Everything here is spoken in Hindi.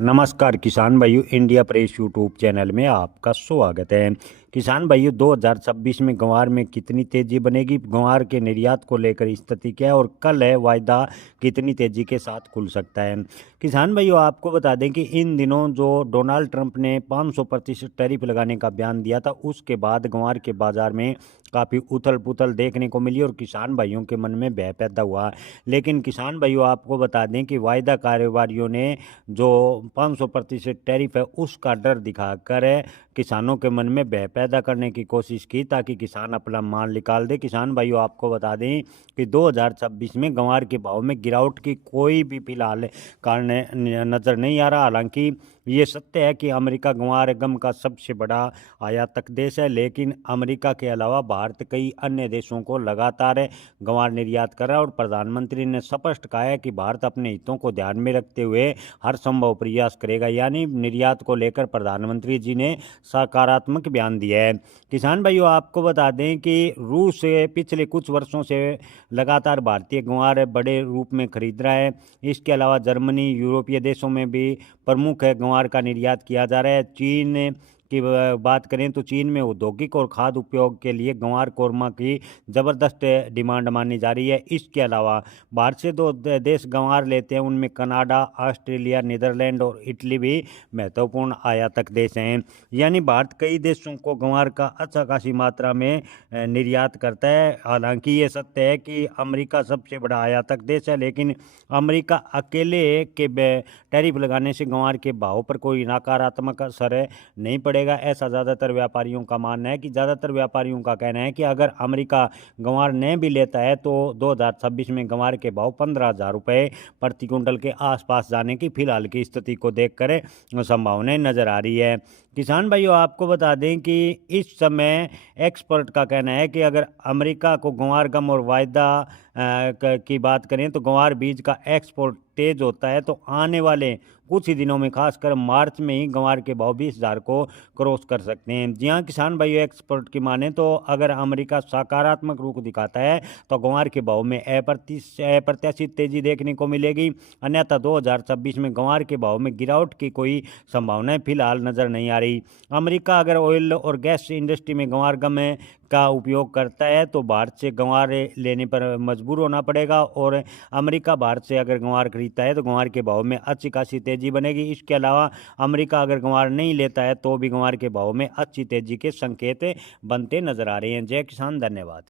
नमस्कार किसान भाइयों, इंडिया प्रेस यूट्यूब चैनल में आपका स्वागत है। किसान भाइयों, 2026 में ग्वार में कितनी तेजी बनेगी, ग्वार के निर्यात को लेकर स्थिति क्या है और कल है वायदा कितनी तेजी के साथ खुल सकता है। किसान भाइयों, आपको बता दें कि इन दिनों जो डोनाल्ड ट्रंप ने 500% टैरिफ लगाने का बयान दिया था, उसके बाद ग्वार के बाजार में काफ़ी उथल पुथल देखने को मिली और किसान भाइयों के मन में भय पैदा हुआ। लेकिन किसान भाइयों, आपको बता दें कि वायदा कारोबारियों ने जो 500% टैरिफ है उसका डर दिखाकर किसानों के मन में भय पैदा करने की कोशिश की ताकि किसान अपना माल निकाल दे। किसान भाइयों, आपको बता दें कि 2026 में ग्वार के भाव में गिरावट की कोई भी फिलहाल कारण नज़र नहीं आ रहा। हालांकि ये सत्य है कि अमेरिका ग्वार गम का सबसे बड़ा आयातक देश है, लेकिन अमेरिका के अलावा भारत कई अन्य देशों को लगातार ग्वार निर्यात कर रहा है और प्रधानमंत्री ने स्पष्ट कहा है कि भारत अपने हितों को ध्यान में रखते हुए हर संभव प्रयास करेगा। यानी निर्यात को लेकर प्रधानमंत्री जी ने सकारात्मक बयान दिया है। किसान भाइयों, आपको बता दें कि रूस पिछले कुछ वर्षों से लगातार भारतीय ग्वार बड़े रूप में खरीद रहा है। इसके अलावा जर्मनी, यूरोपीय देशों में भी प्रमुख है ग्वार का निर्यात किया जा रहा है। चीन की बात करें तो चीन में औद्योगिक और खाद्य उपयोग के लिए ग्वार कोरमा की ज़बरदस्त डिमांड मानी जा रही है। इसके अलावा बाहर से दो देश ग्वार लेते हैं, उनमें कनाडा, ऑस्ट्रेलिया, नीदरलैंड और इटली भी महत्वपूर्ण आयातक देश हैं। यानी भारत कई देशों को ग्वार का अच्छा खासी मात्रा में निर्यात करता है। हालांकि ये सत्य है कि अमेरिका सबसे बड़ा आयातक देश है, लेकिन अमेरिका अकेले के टैरिफ लगाने से ग्वार के भाव पर कोई नकारात्मक असर नहीं पड़ेगा, ऐसा ज़्यादातर व्यापारियों का मानना है। कि ज़्यादातर व्यापारियों का कहना है कि अगर अमेरिका ग्वार नहीं भी लेता है तो 2026 में ग्वार के भाव 15,000 रुपये प्रति क्विंटल के आसपास जाने की फिलहाल की स्थिति को देखकर संभावनाएं नजर आ रही है। किसान भाइयों, आपको बता दें कि इस समय एक्सपर्ट का कहना है कि अगर अमेरिका को ग्वार गम और वायदा की बात करें तो ग्वार बीज का एक्सपोर्ट तेज होता है, तो आने वाले कुछ ही दिनों में खासकर मार्च में ही ग्वार के भाव 20,000 को क्रॉस कर सकते हैं। जी हाँ किसान भाइयों, एक्सपर्ट की माने तो अगर अमेरिका सकारात्मक रुख दिखाता है तो ग्वार के भाव में अप्रत्याशित तेजी देखने को मिलेगी। अन्यथा 2026 में ग्वार के भाव में गिरावट की कोई संभावनाएं फिलहाल नजर नहीं आ रही। अमेरिका अगर ऑयल और गैस इंडस्ट्री में ग्वार गम का उपयोग करता है तो भारत से ग्वार लेने पर मजबूर होना पड़ेगा, और अमेरिका भारत से अगर ग्वार खरीदता है तो ग्वार के भाव में अच्छी खासी तेजी बनेगी। इसके अलावा अमेरिका अगर ग्वार नहीं लेता है तो भी ग्वार के भाव में अच्छी तेजी के संकेत बनते नजर आ रहे हैं। जय किसान, धन्यवाद।